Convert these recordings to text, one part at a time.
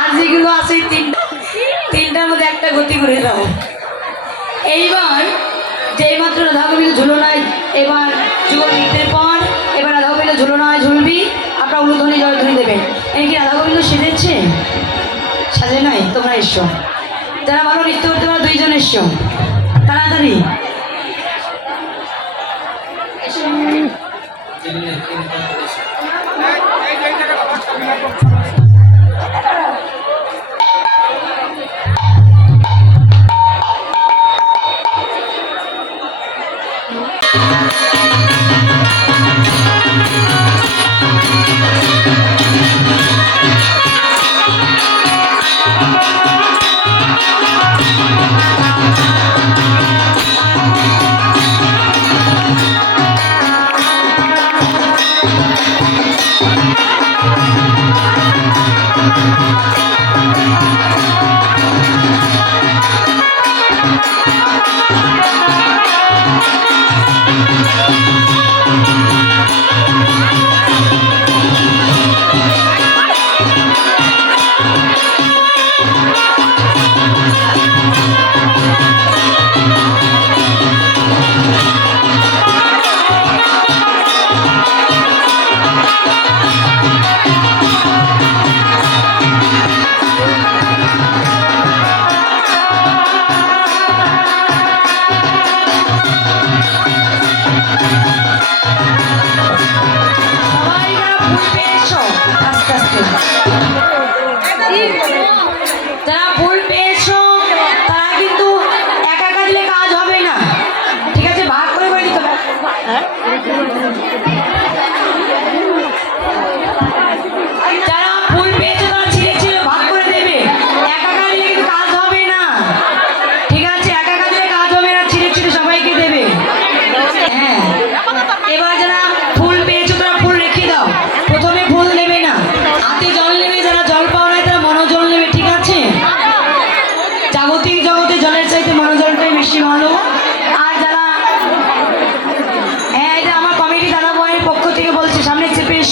আর যেগুলো আছে তিনটার মধ্যে একটা গতি করে দাও। এইবার যেই মাত্র রাধা গোবিন্দ ঝুলনায় এবার যুগল নৃত্যের পর এবার রাধা গোবিন্দ ঝুলনায় ঝুলবি, আপনারা উলুধ্বনি জয়ধ্বনি দেবেন। এই কি রাধা গোবিন্দ সেজেছে? সাজে নাই? তোমরা এসো, যারা ভালো নৃত্য করতে পারো দুইজন এসো তাড়াতাড়ি। Thank you.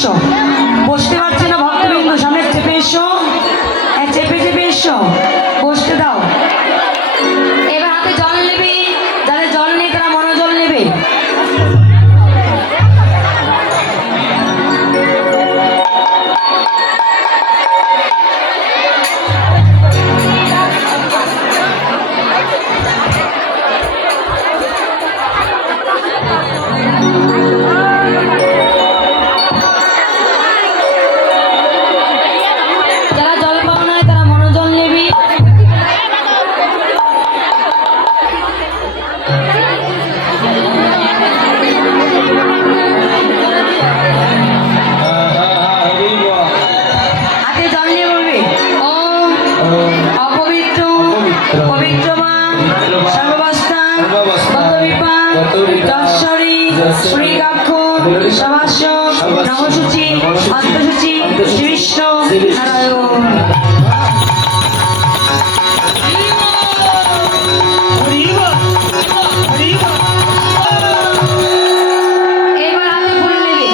এসো, বসতে পারছে না ভক্তবৃন্দ, সামনে চেপে এসো, হ্যাঁ চেপে চেপে এসো, বসতে দাও। এবার হাতে জল নেবে, যাদের জল নেই তারা মনোজল নেবে। যারা জল পাও নাই তারা মনোজল নেবে। হাতে জল নিয়ে বলবে ওম অপবিত্র পবিত্র মা সর্বাবস্থান গতবিপাক যশ্বরী শ্রীকাক্ষ সভাস্য নমসূচি অন্তসূচি শ্রীবিষ্ণ নারায়ণ। এবার হাতে ফুল নেবে।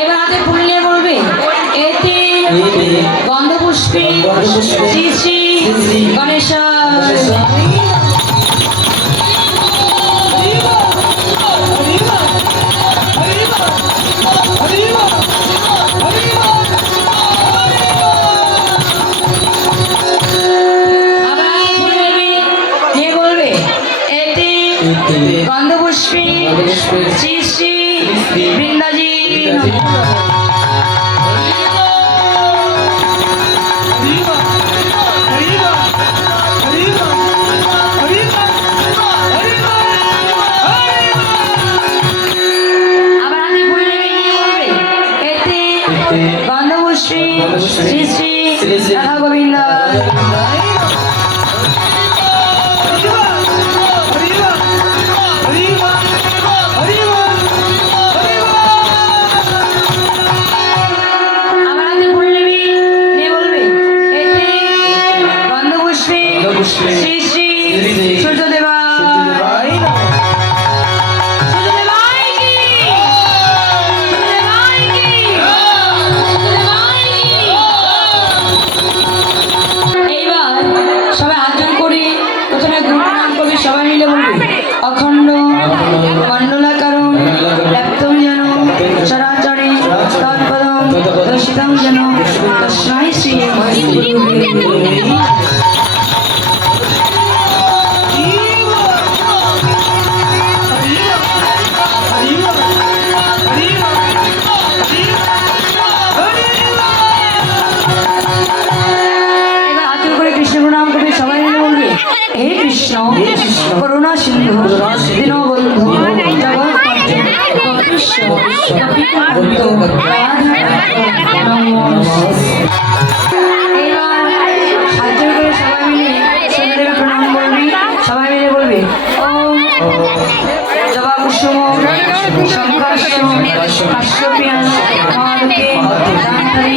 এবার হাতে ফুল নিয়ে বলবে এতে গন্ধপুষ্পে শ্রী শ্রী গণেশ। গন্ধপুষ্পে শ্রী শ্রী বৃন্দাজি। আবার হাতে ফুল নেবে, নিয়ে বলবে এতে গন্ধপুষ্পে শ্রী শ্রী রাধা গোবিন্দ। শ্রী শ্রী সূর্যদেবা। এইবার সবাই আয়োজন করে প্রথমে গুরু নাম করবে, সবাই মিলে বলবে অখণ্ড মণ্ডলাকারণ ব্যাপ্তং যেন চরাচরে তৎপদং দর্শিতং যেন তস্मै শ্রী গুরুদেবে। হে কৃষ্ণ করুণা সিন্ধু দীনবন্ধু সবাই মিলে বলবে ওম জবা কুসুম শঙ্করস্য কাশ্যপিয়ান মহাদুকে দান্তরী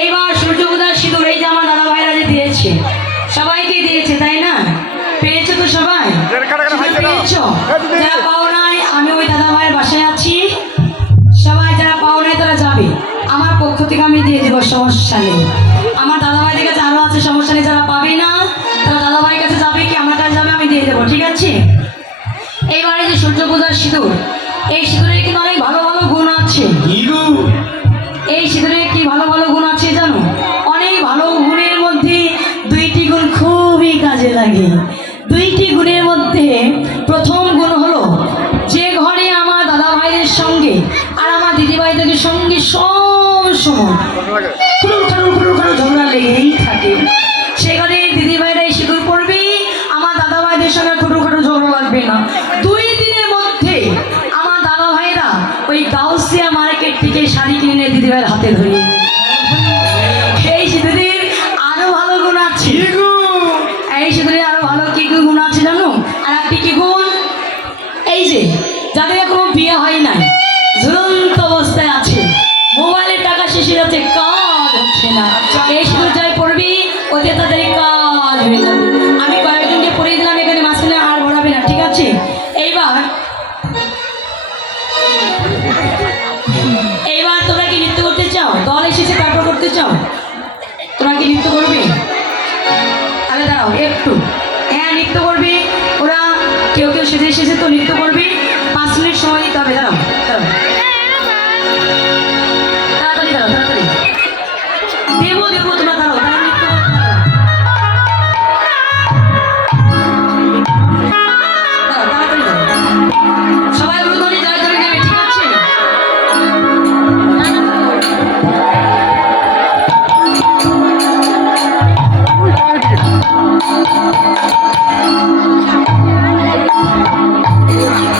এইবার সূর্যপূজার সিঁদুর এই যে আমার দাদা ভাইরা যে দিয়েছে, সবাইকে দিয়েছে তাই না? পেয়েছো তো সবাই? পেয়েছো? যারা পাও নাই, আমি ওই দাদা ভাইয়ের বাসায় আছি, সবাই যারা পাও নাই তারা যাবে, আমার পক্ষ থেকে আমি দিয়ে দেবো, সমস্যা নেই। আমার দাদা ভাইদের কাছে আরো আছে, সমস্যা নেই। যারা পাবে না তারা দাদা ভাইয়ের কাছে যাবে, কি আমার কাছে যাবে, আমি দিয়ে দেবো, ঠিক আছে? এইবারে যে সূর্য পূজার সিঁদুর, এই সিঁদুরের কিন্তু অনেক ভালো ভালো গুণ আছে। এই সিঁদুরের কি ভালো ভালো গুণ আছে জানো? অনেক ভালো গুণের মধ্যে দুইটি গুণ খুবই কাজে লাগে। দুইটি গুণের মধ্যে প্রথম গুণ হলো, যে ঘরে আমার দাদা ভাইদের সঙ্গে আর আমার দিদি ভাইদের সঙ্গে সব সময় ঝগড়া লেগেই থাকে, সেখানে দিদি ভাইরা এই সিঁদুর পড়বে, আমার দাদা ভাইদের সঙ্গে খাটো ঝগড়া লাগবে না। 2 দিনের মধ্যে আমার দাদা ভাইরা ওই গাউসিয়া মার্কেট থেকে শাড়ি কিনে দিদি ভাইয়ের হাতে ধরে। এই সিঁদুরের আরো ভালো গুণ আছে। এই সিঁদুরের আরো ভালো কি কি গুণ আছে জানো? আর একটি কি গুণ, এই যে যাদের এখনো বিয়ে হয় নাই, ঝুলন্ত অবস্থায় আছে, মোবাইলের টাকা শেষ হয়ে যাচ্ছে, কাজ হচ্ছে না, এই সিঁদুর যাই পড়বি ওতে তাদের কাজ হয়ে যাবে। আমি কয়েকজনকে পড়িয়ে দিলাম, এখানে মাঝখানে আর বড়াবে না, ঠিক আছে? এইবার তোমরা কি নৃত্য করতে চাও? দল এসেছে তারপর করতে চাও? তোমরা কি নৃত্য করবে? তাহলে দাঁড়াও একটু, হ্যাঁ নৃত্য করবে। ওরা কেউ কেউ সেজে এসেছে তো নৃত্য করবে, 5 মিনিট সময় দিতে হবে। দাঁড়াও দাঁড়াও, তাড়াতাড়ি দাঁড়াও, তাড়াতাড়ি দেবো দেবো, তোমরা দাঁড়াও, তারা নৃত্য দাঁড়াও, তাড়াতাড়ি দাঁড়াও, সবাই উলুধ্বনি জয় করে নেবে, ঠিক আছে?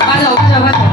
বাজাও বাজাও বাজাও।